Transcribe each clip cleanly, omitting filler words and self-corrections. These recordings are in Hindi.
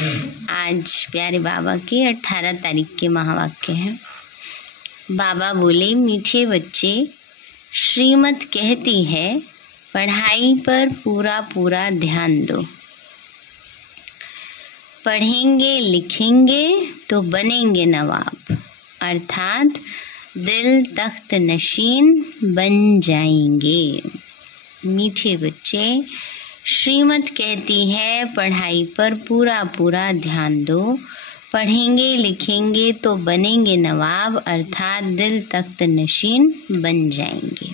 आज प्यारे बाबा के 18 तारीख के महावाक्य हैं। बाबा बोले, मीठे बच्चे, श्रीमत कहती है पढ़ाई पर पूरा पूरा ध्यान दो। पढ़ेंगे लिखेंगे तो बनेंगे नवाब, अर्थात दिल तख्त नशीन बन जाएंगे। मीठे बच्चे, श्रीमत कहती है पढ़ाई पर पूरा पूरा ध्यान दो। पढ़ेंगे लिखेंगे तो बनेंगे नवाब, अर्थात दिल तख्त नशीन बन जाएंगे।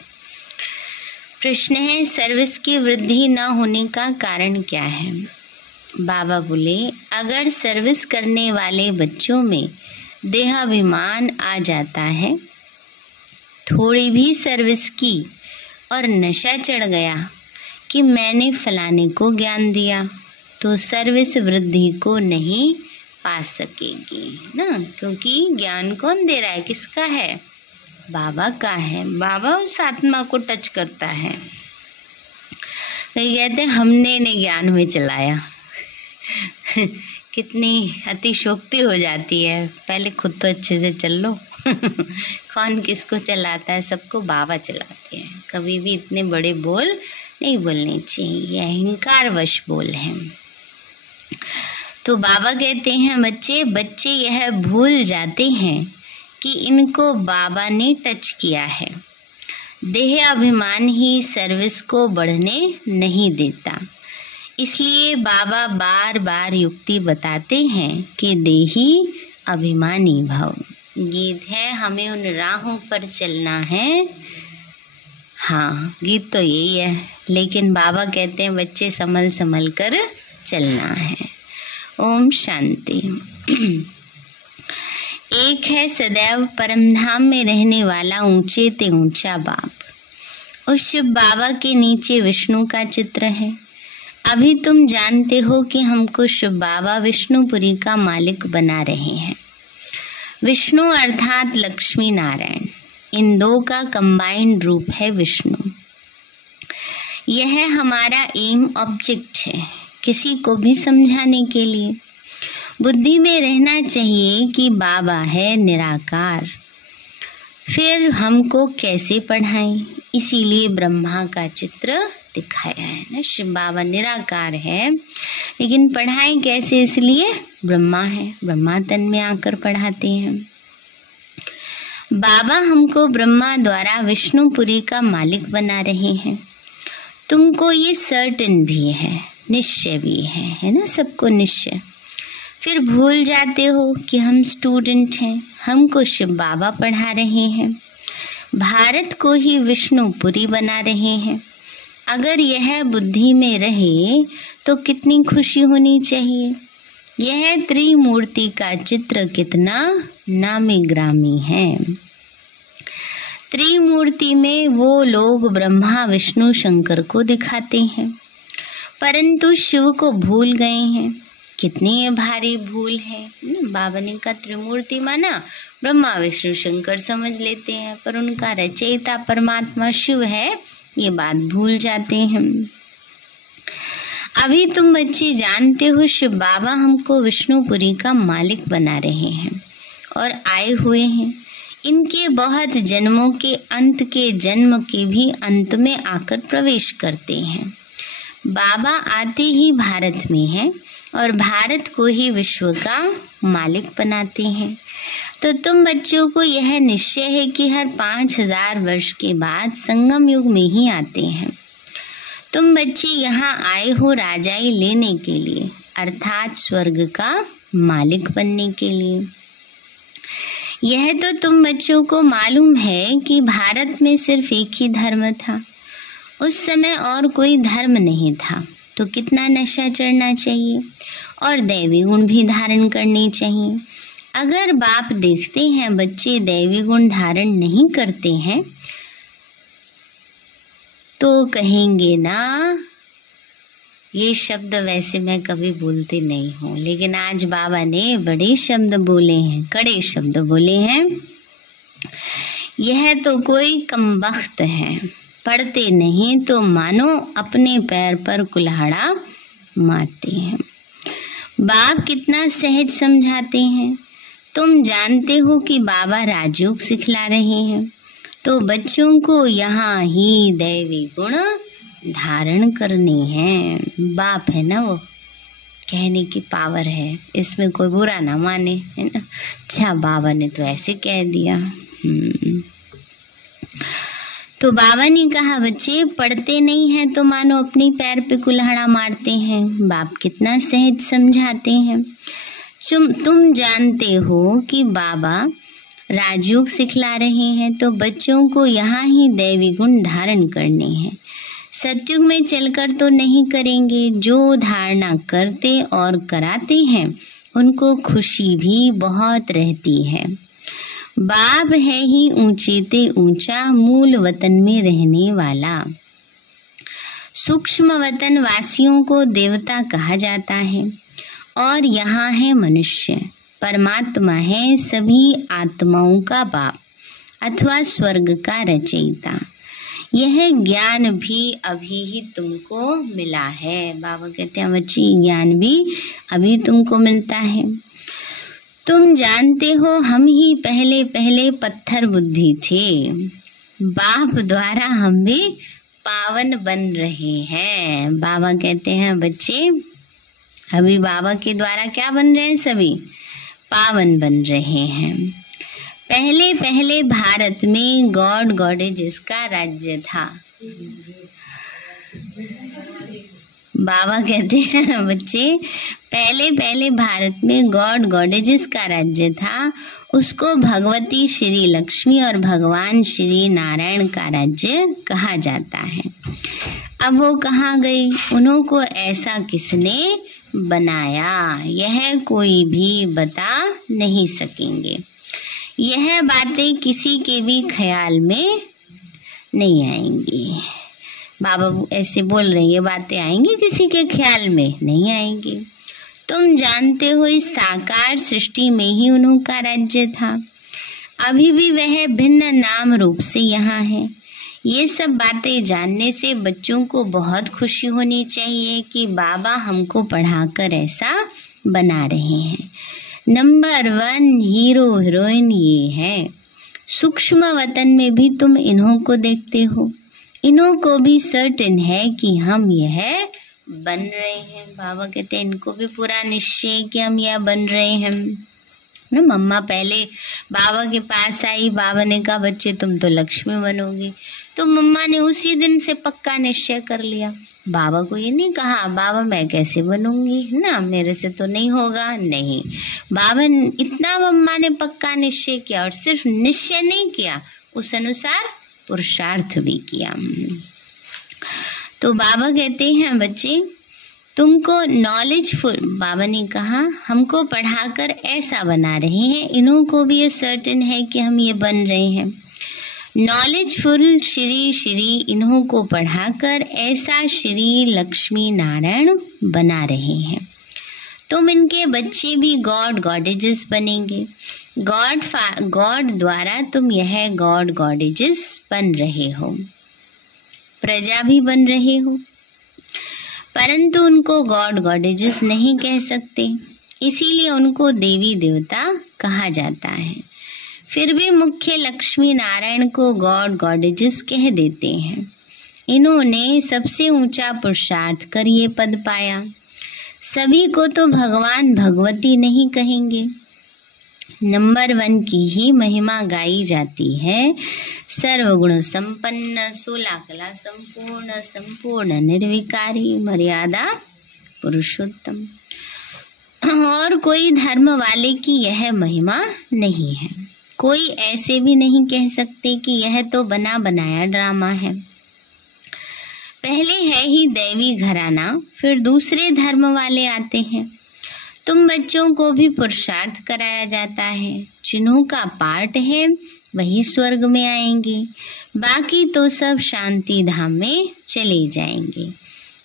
प्रश्न है, सर्विस की वृद्धि न होने का कारण क्या है? बाबा बोले, अगर सर्विस करने वाले बच्चों में देहाभिमान आ जाता है, थोड़ी भी सर्विस की और नशा चढ़ गया कि मैंने फलाने को ज्ञान दिया, तो सर्विस वृद्धि को नहीं पा सकेगी ना, क्योंकि ज्ञान कौन दे रहा है, किसका है? बाबा का है। बाबा उस आत्मा को टच करता है। कई कहते हैं हमने ने ज्ञान में चलाया। कितनी अतिशोक्ति हो जाती है। पहले खुद तो अच्छे से चल लो। कौन किसको चलाता है? सबको बाबा चलाते हैं। कभी भी इतने बड़े बोल नहीं बोलने चाहिए, अहंकार वश बोल हैं। तो बाबा कहते हैं बच्चे यह भूल जाते हैं कि इनको बाबा ने टच किया है। देह अभिमान ही सर्विस को बढ़ने नहीं देता, इसलिए बाबा बार बार युक्ति बताते हैं कि देही अभिमानी भव। गीत है, हमें उन राहों पर चलना है। हाँ, गीत तो यही है, लेकिन बाबा कहते हैं बच्चे संभल संभल कर चलना है। ओम शांति। एक है सदैव परमधाम में रहने वाला ऊंचे ते ऊंचा बाप। उस शिव बाबा के नीचे विष्णु का चित्र है। अभी तुम जानते हो कि हमको शिव बाबा विष्णुपुरी का मालिक बना रहे हैं। विष्णु अर्थात लक्ष्मी नारायण, इन दो का कंबाइंड रूप है विष्णु। यह हमारा एम ऑब्जेक्ट है, किसी को भी समझाने के लिए। बुद्धि में रहना चाहिए कि बाबा है निराकार, फिर हमको कैसे पढ़ाएं? इसीलिए ब्रह्मा का चित्र दिखाया है ना। शिव बाबा निराकार है, लेकिन पढ़ाएं कैसे? इसलिए ब्रह्मा है, ब्रह्मा तन में आकर पढ़ाते हैं। बाबा हमको ब्रह्मा द्वारा विष्णुपुरी का मालिक बना रहे हैं। तुमको ये सर्टेन भी है, निश्चय भी है ना, सबको निश्चय। फिर भूल जाते हो कि हम स्टूडेंट हैं, हमको शिव बाबा पढ़ा रहे हैं, भारत को ही विष्णुपुरी बना रहे हैं। अगर यह बुद्धि में रहे तो कितनी खुशी होनी चाहिए। यह त्रिमूर्ति का चित्र कितना नामी ग्रामी है। त्रिमूर्ति में वो लोग ब्रह्मा विष्णु शंकर को दिखाते हैं, परंतु शिव को भूल गए हैं। कितनी भारी भूल है। बाबा ने का त्रिमूर्ति माना, ब्रह्मा विष्णु शंकर समझ लेते हैं, पर उनका रचयिता परमात्मा शिव है, ये बात भूल जाते हैं। अभी तुम बच्चे जानते हो शिव बाबा हमको विष्णुपुरी का मालिक बना रहे हैं और आए हुए हैं। इनके बहुत जन्मों के अंत के जन्म के भी अंत में आकर प्रवेश करते हैं। बाबा आते ही भारत में हैं और भारत को ही विश्व का मालिक बनाते हैं। तो तुम बच्चों को यह निश्चय है कि हर 5000 वर्ष के बाद संगम युग में ही आते हैं। तुम बच्चे यहाँ आए हो राजाई लेने के लिए, अर्थात स्वर्ग का मालिक बनने के लिए। यह तो तुम बच्चों को मालूम है कि भारत में सिर्फ एक ही धर्म था। उस समय और कोई धर्म नहीं था, तो कितना नशा चढ़ना चाहिए और दैवी गुण भी धारण करने चाहिए। अगर बाप देखते हैं बच्चे दैवी गुण धारण नहीं करते हैं, तो कहेंगे ना, ये शब्द वैसे मैं कभी बोलती नहीं हूँ, लेकिन आज बाबा ने बड़े शब्द बोले हैं, कड़े शब्द बोले हैं। यह तो कोई कमबख्त है, पढ़ते नहीं तो मानो अपने पैर पर कुल्हाड़ा मारते हैं। बाप कितना सहज समझाते हैं। तुम जानते हो कि बाबा राजयोग सिखला रहे हैं, तो बच्चों को यहाँ ही दैवी गुण धारण करने हैं। बाप है ना, वो कहने की पावर है, इसमें कोई बुरा ना माने, है ना। अच्छा, बाबा ने तो ऐसे कह दिया। तो बाबा ने कहा, बच्चे पढ़ते नहीं हैं तो मानो अपने पैर पे कुल्हाड़ा मारते हैं। बाप कितना सहज समझाते हैं। तुम जानते हो कि बाबा राजयोग सिखला रहे हैं, तो बच्चों को यहाँ ही दैवी गुण धारण करने हैं। सतयुग में चलकर तो नहीं करेंगे। जो धारणा करते और कराते हैं उनको खुशी भी बहुत रहती है। बाप है ही ऊंचे ते ऊंचा, मूल वतन में रहने वाला। सूक्ष्म वतन वासियों को देवता कहा जाता है और यहाँ है मनुष्य। परमात्मा है सभी आत्माओं का बाप अथवा स्वर्ग का रचयिता। यह ज्ञान भी अभी ही तुमको मिला है। बाबा कहते हैं, बच्ची ज्ञान भी अभी तुमको मिलता है। तुम जानते हो हम ही पहले पहले पत्थर बुद्धि थे। बाप द्वारा हम भी पावन बन रहे हैं। बाबा कहते हैं, बच्चे अभी बाबा के द्वारा क्या बन रहे हैं? सभी पावन बन रहे हैं। पहले पहले भारत में गॉड गॉडेजेस का राज्य था। बाबा कहते हैं, बच्चे पहले पहले भारत में गॉड गॉडेजेस का राज्य था। उसको भगवती श्री लक्ष्मी और भगवान श्री नारायण का राज्य कहा जाता है। अब वो कहाँ गए? उन्हों को ऐसा किसने बनाया, यह कोई भी बता नहीं सकेंगे। यह बातें किसी के भी ख्याल में नहीं आएंगी। बाबा ऐसे बोल रहे हैं, ये बातें आएंगी किसी के ख्याल में नहीं आएंगी। तुम जानते हो इस साकार सृष्टि में ही उनका राज्य था। अभी भी वह भिन्न नाम रूप से यहाँ है। ये सब बातें जानने से बच्चों को बहुत खुशी होनी चाहिए कि बाबा हमको पढ़ाकर ऐसा बना रहे हैं। नंबर 1 हीरो हीरोइन ये है। सूक्ष्म वतन में भी तुम इन्हों को देखते हो। इन्हों को भी सर्टेन है कि हम यह बन रहे हैं। बाबा कहते हैं, इनको भी पूरा निश्चय कि हम यह बन रहे हैं ना। मम्मा पहले बाबा के पास आई, बाबा ने कहा, बच्चे तुम तो लक्ष्मी बनोगे। तो मम्मा ने उसी दिन से पक्का निश्चय कर लिया। बाबा को ये नहीं कहा, बाबा मैं कैसे बनूंगी ना, मेरे से तो नहीं होगा। नहीं, बाबा इतना मम्मा ने पक्का निश्चय किया, और सिर्फ निश्चय नहीं किया, उस अनुसार पुरुषार्थ भी किया। तो बाबा कहते हैं, बच्चे तुमको नॉलेजफुल, बाबा ने कहा हमको पढ़ाकर ऐसा बना रहे हैं। इन्हों को भी ये सर्टेन है कि हम ये बन रहे हैं। नॉलेजफुल श्री श्री इन्हों को पढ़ाकर ऐसा श्री लक्ष्मी नारायण बना रहे हैं। तुम इनके बच्चे भी गॉड गॉडेजेस बनेंगे। गॉड द्वारा तुम यह गॉड गॉडेजेस बन रहे हो, प्रजा भी बन रहे हो, परंतु उनको गॉड गॉडेजेस नहीं कह सकते, इसीलिए उनको देवी देवता कहा जाता है। फिर भी मुख्य लक्ष्मी नारायण को गॉड गॉडेजेस कह देते हैं। इन्होंने सबसे ऊंचा पुरुषार्थ कर ये पद पाया। सभी को तो भगवान भगवती नहीं कहेंगे। नंबर 1 की ही महिमा गाई जाती है। सर्वगुण संपन्न, 16 कला संपूर्ण, संपूर्ण निर्विकारी, मर्यादा पुरुषोत्तम। और कोई धर्म वाले की यह महिमा नहीं है। कोई ऐसे भी नहीं कह सकते कि यह तो बना बनाया ड्रामा है। पहले है ही दैवी घराना, फिर दूसरे धर्म वाले आते हैं। तुम बच्चों को भी पुरुषार्थ कराया जाता है। जिन्हों का पार्ट है वही स्वर्ग में आएंगे, बाकी तो सब शांति धाम में चले जाएंगे।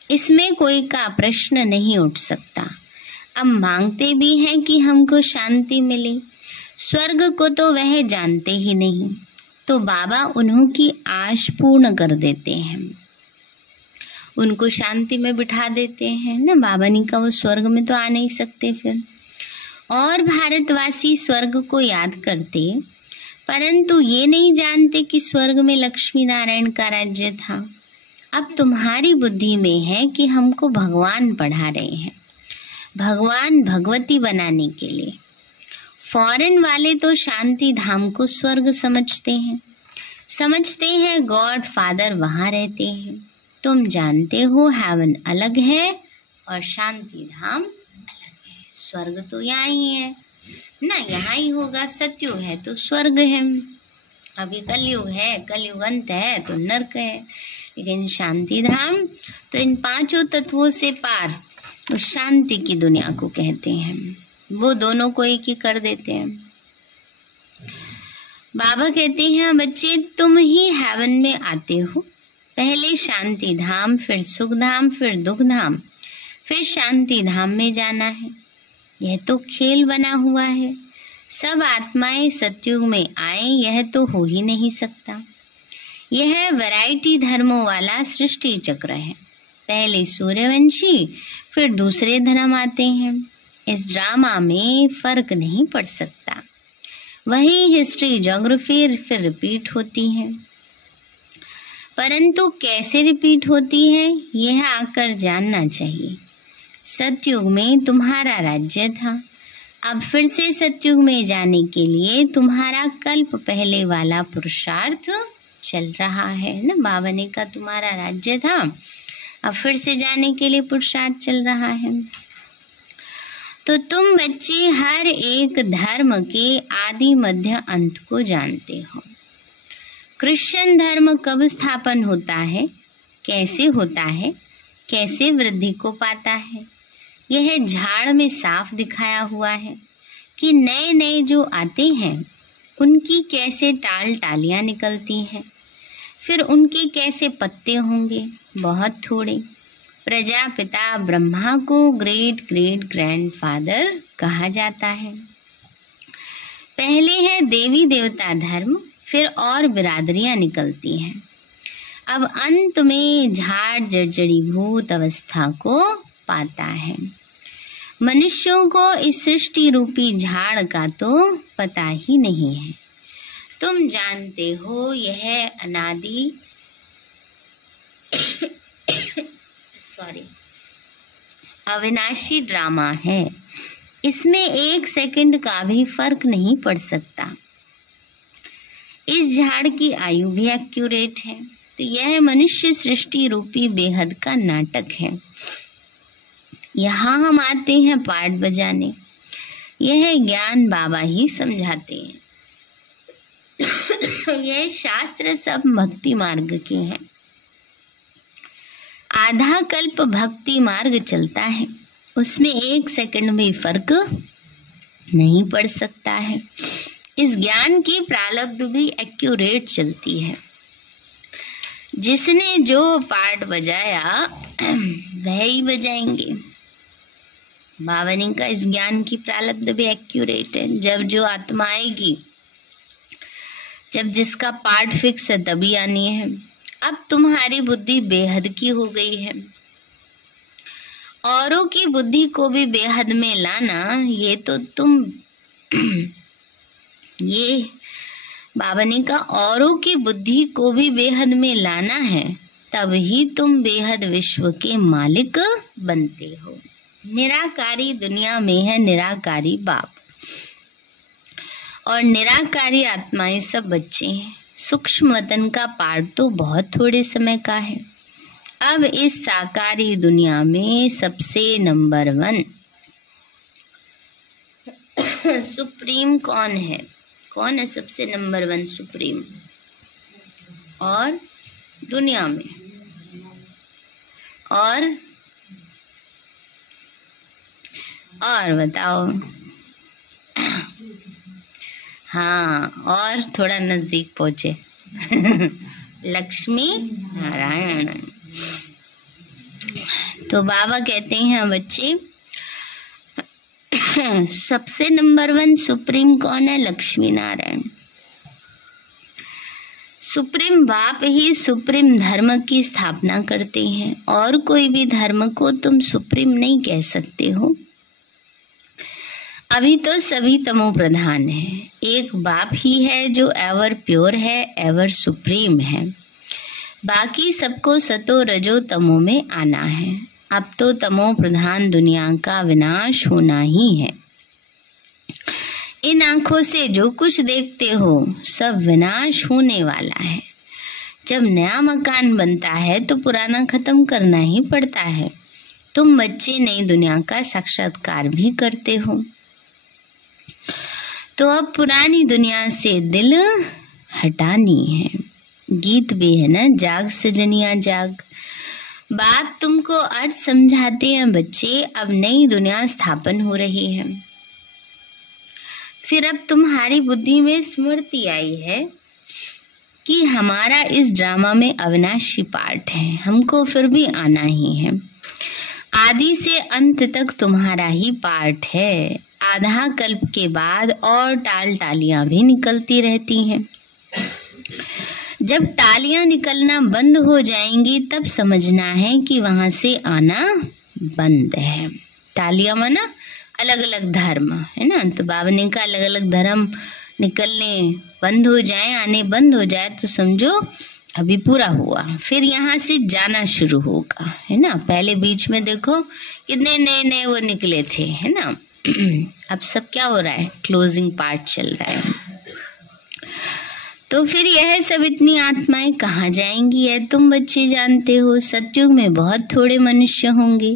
इसमें कोई का प्रश्न नहीं उठ सकता। अब मांगते भी हैं कि हमको शांति मिले, स्वर्ग को तो वह जानते ही नहीं, तो बाबा उन्हों की आश पूर्ण कर देते हैं। उनको शांति में बिठा देते हैं ना। बाबा ने कहा वो स्वर्ग में तो आ नहीं सकते फिर। और भारतवासी स्वर्ग को याद करते, परंतु ये नहीं जानते कि स्वर्ग में लक्ष्मी नारायण का राज्य था। अब तुम्हारी बुद्धि में है कि हमको भगवान पढ़ा रहे हैं, भगवान भगवती बनाने के लिए। फॉरेन वाले तो शांति धाम को स्वर्ग समझते हैं गॉड फादर वहाँ रहते हैं। तुम जानते हो हेवन अलग है और शांति धाम अलग है। स्वर्ग तो यहाँ ही है ना, यहाँ ही होगा। सतयुग है तो स्वर्ग है, अभी कलयुग है, कलयुग अंत है तो नरक है। लेकिन शांति धाम तो इन पांचों तत्वों से पार उस शांति की दुनिया को कहते हैं। वो दोनों को एक ही कर देते हैं। बाबा कहते हैं बच्चे तुम ही हेवन में आते हो, पहले शांति धाम, फिर सुख धाम, फिर दुख धाम, फिर शांति धाम में जाना है। यह तो खेल बना हुआ है। सब आत्माएं सतयुग में आए यह तो हो ही नहीं सकता। यह वैरायटी धर्मों वाला सृष्टि चक्र है। पहले सूर्यवंशी फिर दूसरे धर्म आते हैं। इस ड्रामा में फर्क नहीं पड़ सकता। वही हिस्ट्री ज्योग्राफी फिर रिपीट होती है, परंतु कैसे रिपीट होती है यह आकर जानना चाहिए। सतयुग में तुम्हारा राज्य था, अब फिर से सतयुग में जाने के लिए तुम्हारा कल्प पहले वाला पुरुषार्थ चल रहा है ना। बाबा ने कहा तुम्हारा राज्य था, अब फिर से जाने के लिए पुरुषार्थ चल रहा है। तो तुम बच्चे हर एक धर्म के आदि मध्य अंत को जानते हो। क्रिश्चियन धर्म कब स्थापन होता है, कैसे होता है, कैसे वृद्धि को पाता है, यह झाड़ में साफ दिखाया हुआ है कि नए नए जो आते हैं उनकी कैसे टाल टालियाँ निकलती हैं, फिर उनके कैसे पत्ते होंगे, बहुत थोड़े। प्रजापिता ब्रह्मा को ग्रेट ग्रेट ग्रैंडफादर कहा जाता है। पहले है देवी देवता धर्म, फिर और बिरादरियां निकलती हैं। अब अंत में झाड़ जर्जरीभूत अवस्था को पाता है। मनुष्यों को इस सृष्टि रूपी झाड़ का तो पता ही नहीं है। तुम जानते हो यह अनादि अविनाशी ड्रामा है। इसमें एक सेकंड का भी फर्क नहीं पड़ सकता। इस झाड़ की आयु भी एक्यूरेट है। तो यह मनुष्य सृष्टि रूपी बेहद का नाटक है। यहाँ हम आते हैं पाठ बजाने, यह ज्ञान बाबा ही समझाते हैं। यह शास्त्र सब भक्ति मार्ग के हैं। आधा कल्प भक्ति मार्ग चलता है, उसमें एक सेकंड भी फर्क नहीं पड़ सकता है। इस ज्ञान की प्रारब्ध भी एक्यूरेट चलती है। जिसने जो पार्ट बजाया वह ही बजाएंगे। बाबा ने कहा इस ज्ञान की प्रारब्ध भी एक्यूरेट है। जब जो आत्मा आएगी, जब जिसका पार्ट फिक्स है तभी आनी है। अब तुम्हारी बुद्धि बेहद की हो गई है। औरों की बुद्धि को भी बेहद में लाना, ये तो तुम ये बाबा ने कहा औरों की बुद्धि को भी बेहद में लाना है, तब ही तुम बेहद विश्व के मालिक बनते हो। निराकारी दुनिया में है निराकारी बाप, और निराकारी आत्माएं सब बच्चे हैं। सूक्ष्म वतन का पार्ट तो बहुत थोड़े समय का है। अब इस साकारी दुनिया में सबसे नंबर 1 सुप्रीम कौन है? कौन है सबसे नंबर 1 सुप्रीम? और दुनिया में और बताओ। हाँ, और थोड़ा नजदीक पहुंचे। लक्ष्मी नारायण। तो बाबा कहते हैं बच्चे सबसे नंबर 1 सुप्रीम कौन है? लक्ष्मी नारायण। सुप्रीम बाप ही सुप्रीम धर्म की स्थापना करते हैं, और कोई भी धर्म को तुम सुप्रीम नहीं कह सकते हो। अभी तो सभी तमो प्रधान है, एक बाप ही है जो एवर प्योर है, एवर सुप्रीम है। बाकी सबको सतो रजो तमो में आना है। अब तो तमो प्रधान दुनिया का विनाश होना ही है। इन आंखों से जो कुछ देखते हो सब विनाश होने वाला है। जब नया मकान बनता है तो पुराना खत्म करना ही पड़ता है। तुम बच्चे नई दुनिया का साक्षात्कार भी करते हो, तो अब पुरानी दुनिया से दिल हटानी है। गीत भी है ना, जाग सजनिया जाग। बात तुमको अर्थ समझाते हैं बच्चे। अब नई दुनिया स्थापन हो रही है। फिर अब तुम्हारी बुद्धि में स्मृति आई है कि हमारा इस ड्रामा में अविनाशी पार्ट है, हमको फिर भी आना ही है। आदि से अंत तक तुम्हारा ही पार्ट है। आधा कल्प के बाद और टाल टालियां भी निकलती रहती हैं। जब टालियां निकलना बंद हो जाएंगी तब समझना है कि वहां से आना बंद है। टालियां माना अलग अलग धर्म है ना, तो बाबा ने कहा अलग अलग धर्म निकलने बंद हो जाए, आने बंद हो जाए तो समझो अभी पूरा हुआ। फिर यहाँ से जाना शुरू होगा, है ना। पहले बीच में देखो कितने नए नए वो निकले थे, है ना। अब सब क्या हो रहा है, क्लोजिंग पार्ट चल रहा है। तो फिर यह सब इतनी आत्माएं कहाँ जाएंगी, है तुम बच्चे जानते हो। सतयुग में बहुत थोड़े मनुष्य होंगे।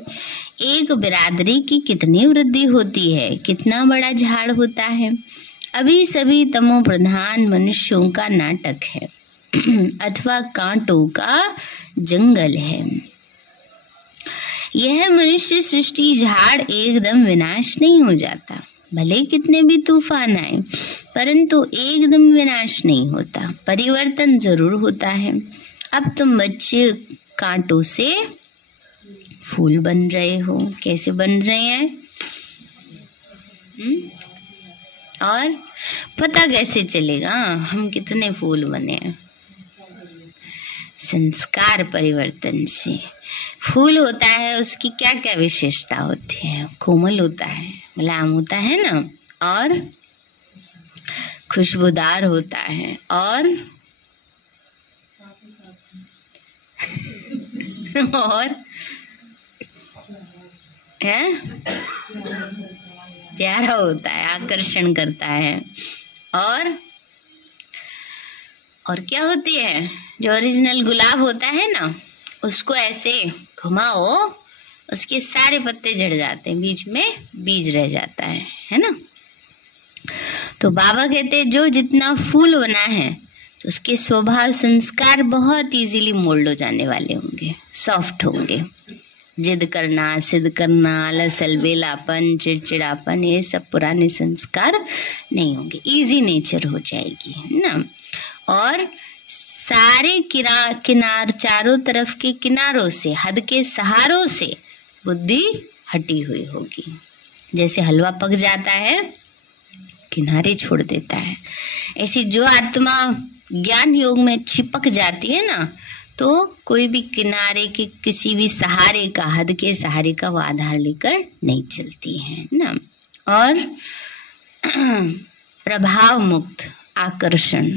एक बिरादरी की कितनी वृद्धि होती है, कितना बड़ा झाड़ होता है। अभी सभी तमो प्रधान मनुष्यों का नाटक है अथवा कांटों का जंगल है। यह मनुष्य सृष्टि झाड़ एकदम विनाश नहीं हो जाता, भले कितने भी तूफान आए, परंतु एकदम विनाश नहीं होता, परिवर्तन जरूर होता है। अब तुम बच्चे कांटों से फूल बन रहे हो। कैसे बन रहे हैं और पता कैसे चलेगा हम कितने फूल बने हैं? संस्कार परिवर्तन से। फूल होता है, उसकी क्या क्या विशेषता होती है? कोमल होता है, मुलायम होता है ना, और खुशबूदार होता है, और है प्यारा होता है, आकर्षण करता है। और क्या होती है, जो ओरिजिनल गुलाब होता है ना, उसको ऐसे घुमाओ, उसके सारे पत्ते झड़ जाते हैं, बीच में बीज रह जाता है ना। तो बाबा कहते हैं जो जितना फूल बना है तो उसके स्वभाव संस्कार बहुत इजीली मोल्ड हो जाने वाले होंगे, सॉफ्ट होंगे। जिद करना, सिद्ध करना, आलस, अलबेलापन, चिड़चिड़ापन, ये सब पुराने संस्कार नहीं होंगे, इजी नेचर हो जाएगी, है ना। और सारे किनार चारों तरफ के किनारों से, हद के सहारों से बुद्धि हटी हुई होगी। जैसे हलवा पक जाता है, किनारे छोड़ देता है, ऐसी जो आत्मा ज्ञान योग में चिपक जाती है ना, तो कोई भी किनारे के किसी भी सहारे का, हद के सहारे का वो आधार लेकर नहीं चलती है ना। और प्रभाव मुक्त आकर्षण,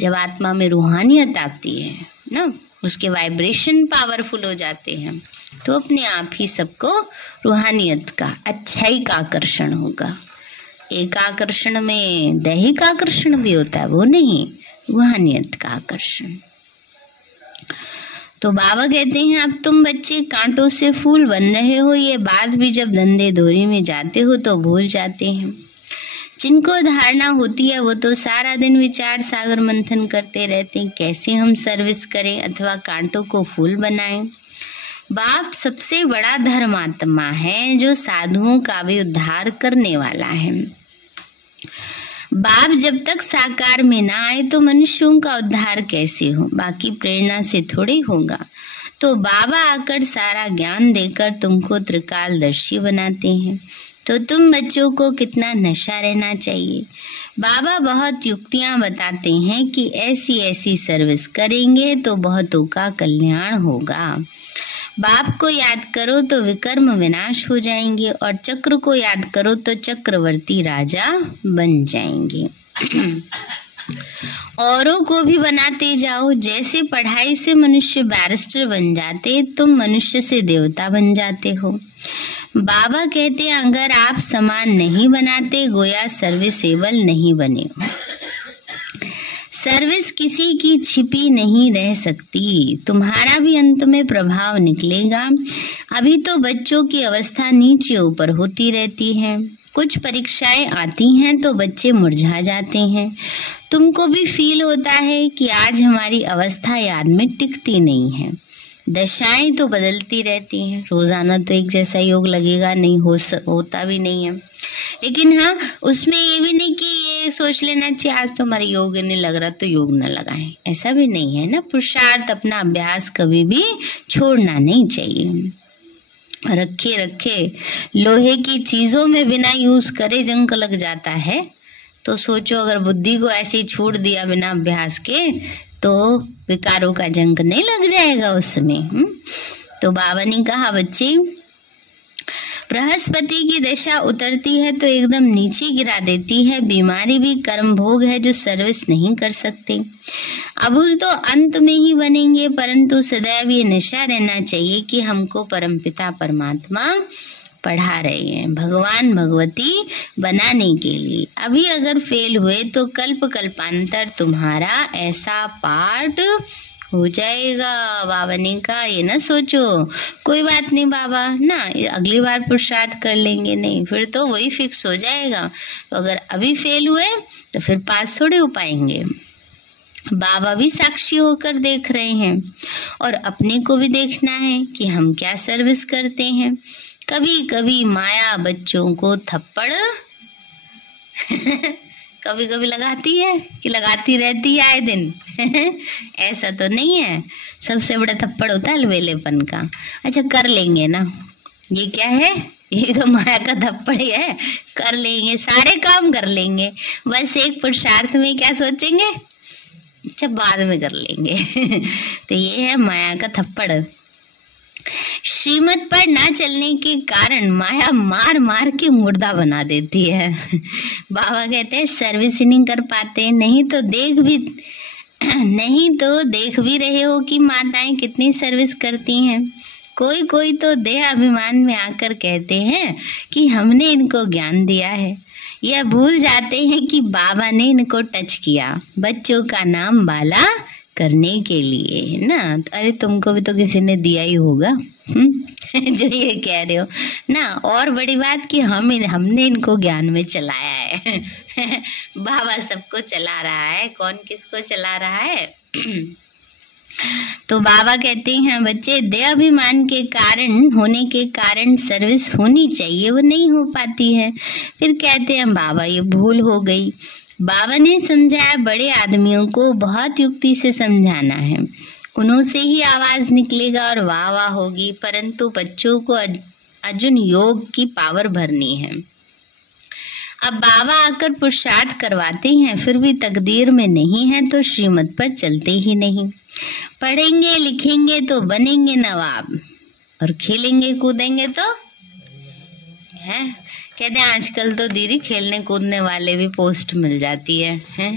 जब आत्मा में रूहानियत आती है ना, उसके वाइब्रेशन पावरफुल हो जाते हैं, तो अपने आप ही सबको रूहानियत का, अच्छाई का आकर्षण होगा। एक आकर्षण में दैहिक आकर्षण भी होता है, वो नहीं, रूहानियत का आकर्षण। तो बाबा कहते हैं अब तुम बच्चे कांटों से फूल बन रहे हो, ये बात भी जब धंधे धोरी में जाते हो तो भूल जाते हैं। जिनको धारणा होती है वो तो सारा दिन विचार सागर मंथन करते रहते हैं, कैसे हम सर्विस करें अथवा कांटों को फूल बनाएं। बाप सबसे बड़ा धर्मात्मा है जो साधुओं का भी उद्धार करने वाला है। बाप जब तक साकार में ना आए तो मनुष्यों का उद्धार कैसे हो, बाकी प्रेरणा से थोड़े होगा। तो बाबा आकर सारा ज्ञान देकर तुमको त्रिकालदर्शी बनाते हैं। तो तो तुम बच्चों को कितना नशा रहना चाहिए। बाबा बहुत युक्तियां बताते हैं कि ऐसी ऐसी सर्विस करेंगे तो बहुतों का कल्याण होगा। बाप को याद करो तो विकर्म विनाश हो जाएंगे और चक्र को याद करो तो चक्रवर्ती राजा बन जाएंगे। औरों को भी बनाते जाओ। जैसे पढ़ाई से मनुष्य बैरिस्टर बन जाते, तुम मनुष्य से देवता बन जाते हो। बाबा कहते हैं अगर आप समान नहीं बनाते गोया सर्विसेबल नहीं बने हो। सर्विस किसी की छिपी नहीं रह सकती, तुम्हारा भी अंत में प्रभाव निकलेगा। अभी तो बच्चों की अवस्था नीचे ऊपर होती रहती है। कुछ परीक्षाएं आती हैं तो बच्चे मुरझा जाते हैं। तुमको भी फील होता है कि आज हमारी अवस्था याद में टिकती नहीं है। दशाएं तो बदलती रहती हैं, रोजाना तो एक जैसा योग लगेगा नहीं, होता भी नहीं है। लेकिन हाँ, उसमें ये भी नहीं कि ये सोच लेना चाहिए आज तो हमारा योग नहीं लग रहा तो योग न लगाएं, ऐसा भी नहीं है ना। पुरुषार्थ, अपना अभ्यास कभी भी छोड़ना नहीं चाहिए। रखे रखे लोहे की चीजों में बिना यूज करे जंग लग जाता है, तो सोचो अगर बुद्धि को ऐसे ही छोड़ दिया बिना अभ्यास के तो विकारों का जंग नहीं लग जाएगा उसमें। तो बाबा ने कहा बच्चे, बृहस्पति की दशा उतरती है तो एकदम नीचे गिरा देती है। बीमारी भी कर्म भोग है जो सर्विस नहीं कर सकते। अभूल तो अंत में ही बनेंगे, परंतु सदैव ये नशा रहना चाहिए कि हमको परमपिता परमात्मा पढ़ा रहे हैं, भगवान भगवती बनाने के लिए। अभी अगर फेल हुए तो कल्प कल्पांतर तुम्हारा ऐसा पाठ हो जाएगा। बाबा ने कहा ये ना सोचो कोई बात नहीं बाबा ना, अगली बार पुरुषार्थ कर लेंगे, नहीं फिर तो वही फिक्स हो जाएगा। तो अगर अभी फेल हुए तो फिर पास थोड़े हो पाएंगे। बाबा भी साक्षी होकर देख रहे हैं और अपने को भी देखना है कि हम क्या सर्विस करते हैं। कभी कभी माया बच्चों को थप्पड़ कभी कभी लगाती है कि लगाती रहती है आए दिन ऐसा तो नहीं है। सबसे बड़ा थप्पड़ होता है अलवेलेपन का। अच्छा कर लेंगे ना, ये क्या है, ये तो माया का थप्पड़ ही है। कर लेंगे, सारे काम कर लेंगे, बस एक पुरुषार्थ में क्या सोचेंगे, अच्छा बाद में कर लेंगे तो ये है माया का थप्पड़। श्रीमत पर ना चलने के कारण माया मार मार के मुर्दा बना देती है। बाबा कहते हैं सर्विस ही नहीं कर पाते, नहीं तो देख भी रहे हो कि माताएं कितनी सर्विस करती हैं। कोई कोई तो देह अभिमान में आकर कहते हैं कि हमने इनको ज्ञान दिया है। यह भूल जाते हैं कि बाबा ने इनको टच किया बच्चों का नाम बाला करने के लिए ना। अरे तुमको भी तो किसी ने दिया ही होगा जो ये कह रहे हो ना। और बड़ी बात कि हमने इनको ज्ञान में चलाया है बाबा सबको चला रहा है, कौन किसको चला रहा है तो बाबा कहते हैं बच्चे देहाभिमान के कारण होने के कारण सर्विस होनी चाहिए, वो नहीं हो पाती है। फिर कहते हैं बाबा ये भूल हो गई। बाबा ने समझाया बड़े आदमियों को बहुत युक्ति से समझाना है, उन्हों से ही आवाज निकलेगा और वाह वाह होगी, परंतु बच्चों को अर्जुन योग की पावर भरनी है। अब बाबा आकर पुरुषार्थ करवाते हैं, फिर भी तकदीर में नहीं है तो श्रीमत पर चलते ही नहीं। पढ़ेंगे लिखेंगे तो बनेंगे नवाब और खेलेंगे कूदेंगे तो है। कहते हैं आजकल तो दीदी खेलने कूदने वाले भी पोस्ट मिल जाती है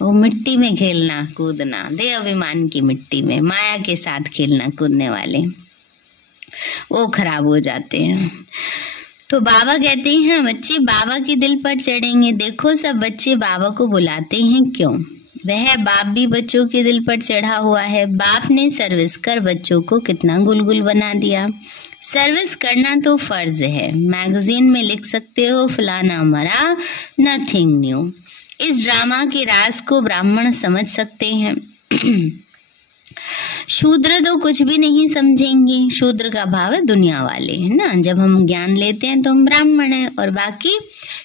वो मिट्टी में खेलना कूदना, दे अभिमान की मिट्टी में माया के साथ खेलना कूदने वाले वो खराब हो जाते हैं। तो बाबा कहते हैं बच्चे बाबा के दिल पर चढ़ेंगे। देखो सब बच्चे बाबा को बुलाते हैं क्यों, वह बाप भी बच्चों के दिल पर चढ़ा हुआ है। बाप ने सर्विस कर बच्चों को कितना गुलगुल बना दिया। सर्विस करना तो फर्ज है। मैगजीन में लिख सकते हो फलाना मरा, नथिंग न्यू। इस ड्रामा के राज को ब्राह्मण समझ सकते हैं शूद्र तो कुछ भी नहीं समझेंगे। शूद्र का भाव है दुनिया वाले, है ना। जब हम ज्ञान लेते हैं तो हम ब्राह्मण हैं और बाकी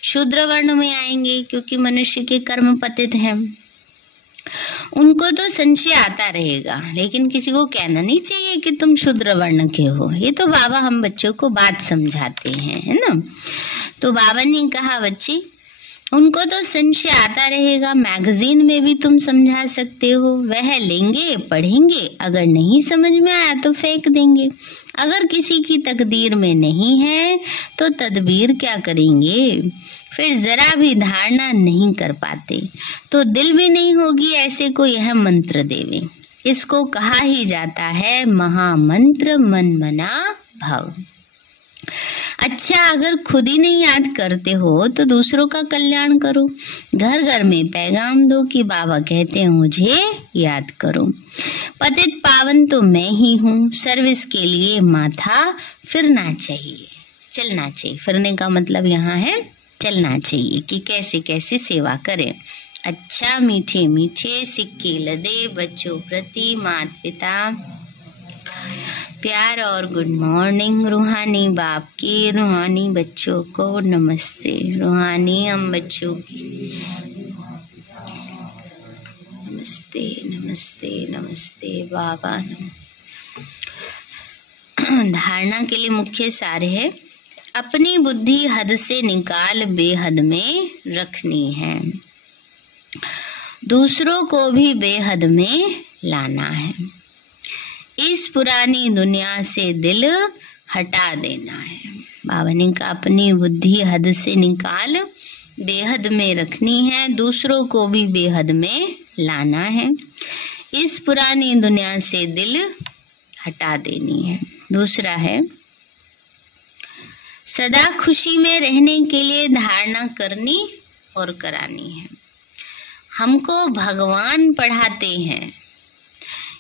शूद्र वर्ण में आएंगे क्योंकि मनुष्य के कर्म पतित हैं। उनको तो संशय आता रहेगा, लेकिन किसी को कहना नहीं चाहिए कि तुम शूद्र वर्ण के हो। ये तो बाबा हम बच्चों को बात समझाते हैं, है ना। तो बाबा ने कहा बच्चे उनको तो संशय आता रहेगा, मैगजीन में भी तुम समझा सकते हो, वह लेंगे पढ़ेंगे, अगर नहीं समझ में आया तो फेंक देंगे। अगर किसी की तकदीर में नहीं है तो तदबीर क्या करेंगे। फिर जरा भी धारणा नहीं कर पाते तो दिल भी नहीं होगी ऐसे को यह मंत्र देवे। इसको कहा ही जाता है महामंत्र मन मना भव। अच्छा, अगर खुद ही नहीं याद करते हो तो दूसरों का कल्याण करो। घर घर में पैगाम दो कि बाबा कहते हैं मुझे याद करो। पतित पावन तो मैं ही हूँ, सर्विस के लिए माथा फिरना चाहिए, चलना चाहिए। फिरने का मतलब यहाँ है चलना चाहिए कि कैसे कैसे सेवा करें। अच्छा, मीठे मीठे सिक्के लदे बच्चों प्रति माता पिता प्यार और गुड मॉर्निंग। रूहानी बाप की रूहानी बच्चों को नमस्ते। रूहानी हम बच्चों की नमस्ते नमस्ते नमस्ते बाबा। धारणा के लिए मुख्य सार है अपनी बुद्धि हद से निकाल बेहद में रखनी है, दूसरों को भी बेहद में लाना है। इस पुरानी दुनिया से दिल हटा देना है। बाबा ने कहा अपनी बुद्धि हद से निकाल बेहद में रखनी है, दूसरों को भी बेहद में लाना है। इस पुरानी दुनिया से दिल हटा देनी है। दूसरा है सदा खुशी में रहने के लिए धारणा करनी और करानी है। हमको भगवान पढ़ाते हैं,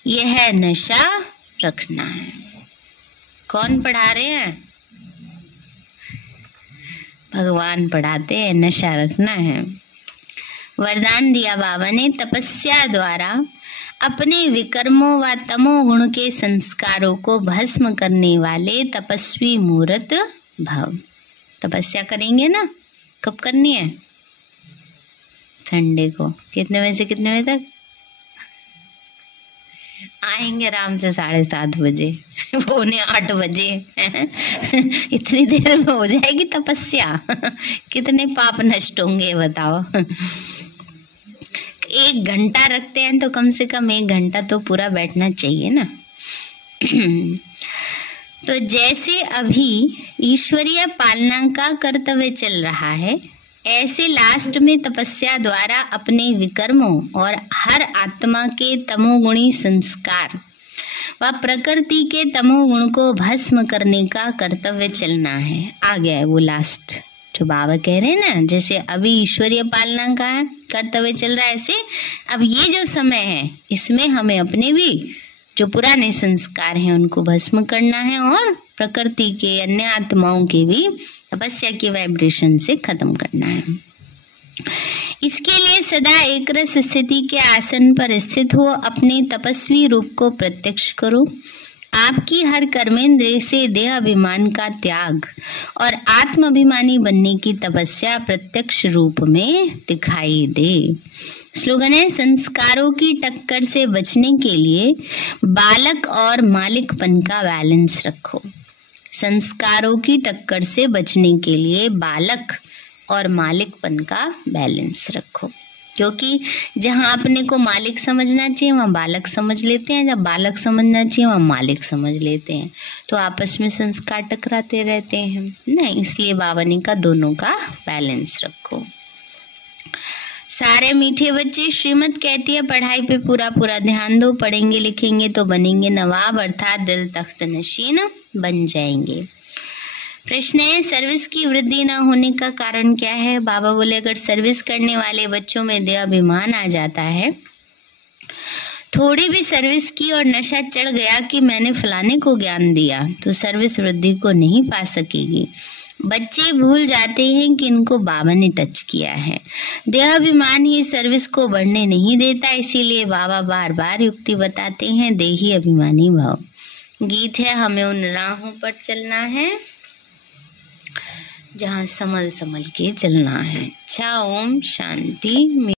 यह नशा रखना है। कौन पढ़ा रहे हैं? भगवान पढ़ाते हैं, नशा रखना है। वरदान दिया बाबा ने तपस्या द्वारा अपने विकर्मों व तमोगुण के संस्कारों को भस्म करने वाले तपस्वी मूर्त भाव। तपस्या करेंगे ना, कब करनी है? संडे को। कितने बजे से कितने बजे तक? आएंगे आराम से 7:30 बजे, पौने 8 बजे। इतनी देर में हो जाएगी तपस्या। कितने पाप नष्ट होंगे बताओ। 1 घंटा रखते हैं तो कम से कम 1 घंटा तो पूरा बैठना चाहिए ना। तो जैसे अभी ईश्वरीय पालना का कर्तव्य चल रहा है, ऐसे लास्ट में तपस्या द्वारा अपने विकर्मों और हर आत्मा के तमोगुणी संस्कार व प्रकृति के तमोगुण को भस्म करने का कर्तव्य चलना है। आ गया है वो लास्ट जो बाबा कह रहे हैं ना। जैसे अभी ईश्वरीय पालना का कर्तव्य चल रहा है, ऐसे अब ये जो समय है इसमें हमें अपने भी जो पुराने संस्कार हैं उनको भस्म करना है और प्रकृति के अन्य आत्माओं के भी तपस्या की वाइब्रेशन से खत्म करना है। इसके लिए सदा एक रस स्थिति के आसन पर स्थित हो अपने तपस्वी रूप को प्रत्यक्ष करो। आपकी हर कर्मेंद्रिय से देह अभिमान का त्याग और आत्म अभिमानी बनने की तपस्या प्रत्यक्ष रूप में दिखाई दे। स्लोगन है संस्कारों की टक्कर से बचने के लिए बालक और मालिकपन का बैलेंस रखो। संस्कारों की टक्कर से बचने के लिए बालक और मालिकपन का बैलेंस रखो, क्योंकि जहाँ अपने को मालिक समझना चाहिए वहाँ बालक समझ लेते हैं, जब बालक समझना चाहिए वहाँ मालिक समझ लेते हैं, तो आपस में संस्कार टकराते रहते हैं ना। इसलिए बाबा ने कहा दोनों का बैलेंस रखो। सारे मीठे बच्चे, श्रीमत कहती है पढ़ाई पे पूरा पूरा ध्यान दो, पढ़ेंगे लिखेंगे तो बनेंगे नवाब, अर्थात दिल तख्त नशीन बन जाएंगे। प्रश्न है सर्विस की वृद्धि न होने का कारण क्या है? बाबा बोले अगर सर्विस करने वाले बच्चों में देह अभिमान आ जाता है, थोड़ी भी सर्विस की और नशा चढ़ गया कि मैंने फलाने को ज्ञान दिया, तो सर्विस वृद्धि को नहीं पा सकेगी। बच्चे भूल जाते हैं कि इनको बाबा ने टच किया है। देहाभिमान ही सर्विस को बढ़ने नहीं देता, इसीलिए बाबा बार बार युक्ति बताते हैं देही अभिमानी भाव। गीत है हमें उन राहों पर चलना है जहाँ संभल संभल के चलना है। अच्छा, ओम शांति।